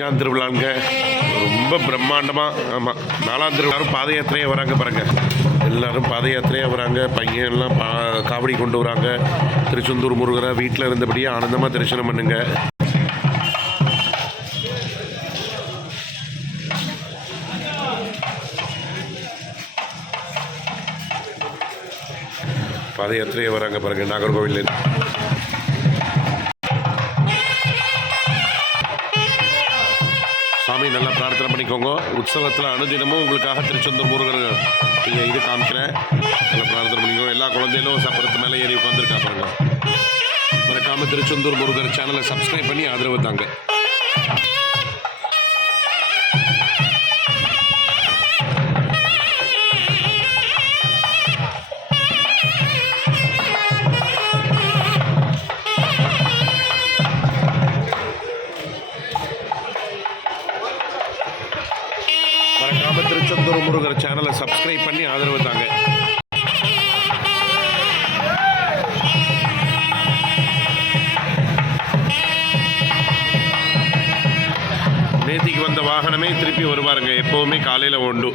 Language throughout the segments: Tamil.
அஞ்சாம் திருவிழாங்க ரொம்ப பிரம்மாண்டமாக. ஆமாம், 4ஆம் திருவிழாவும் பாத யாத்திரையாக வராங்க பாருங்க. எல்லோரும் பாத யாத்திரையாக வராங்க. பையன்லாம் காவடி கொண்டு வராங்க. திருச்செந்தூர் முருகரை வீட்டில் இருந்தபடியே ஆனந்தமாக தரிசனம் பண்ணுங்க. பாத யாத்திரையாக வராங்க பாருங்க நாகர்கோவில். சாமி நல்லா பிரார்த்தனை பண்ணிக்கோங்க. உற்சவத்தில் அனுதினமும் உங்களுக்காக திருச்செந்தூர் முருகர் இது காமிக்கிறேன். நல்லா பிரார்த்தனை பண்ணிக்கோங்க. எல்லா குழந்தைகளும் சப்பரத்து மேலே ஏறி உட்காந்துருக்கா பாருங்க. மறக்காமல் திருச்செந்தூர் முருகர் சேனலை சப்ஸ்கிரைப் பண்ணி ஆதரவு தாங்க. மறக்காம திருச்செந்தூர் முருகர் சேனலை சப்ஸ்கிரைப் பண்ணி ஆதரவு தாங்க. நேத்திக்கு வந்த வாகனமே திருப்பி வருவாருங்க. எப்போவுமே காலையில் உண்டு.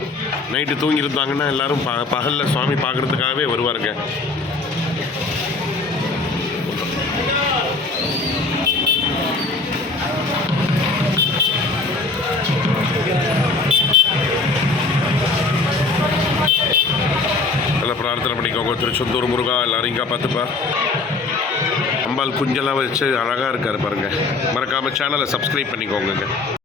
நைட்டு தூங்கியிருந்தாங்கன்னா எல்லாரும் பகலில் சுவாமி பார்க்குறதுக்காகவே வருவாருங்க. நல்லா பிரார்த்தனை பண்ணிக்கோங்க. திருச்செந்தூர் முருகா எல்லாரும் இங்கே பார்த்துப்பா. அம்பாள் குஞ்செல்லாம் வச்சு அழகாக இருக்கார் பாருங்கள். மறக்காமல் சேனலை சப்ஸ்கிரைப் பண்ணிக்கோங்க.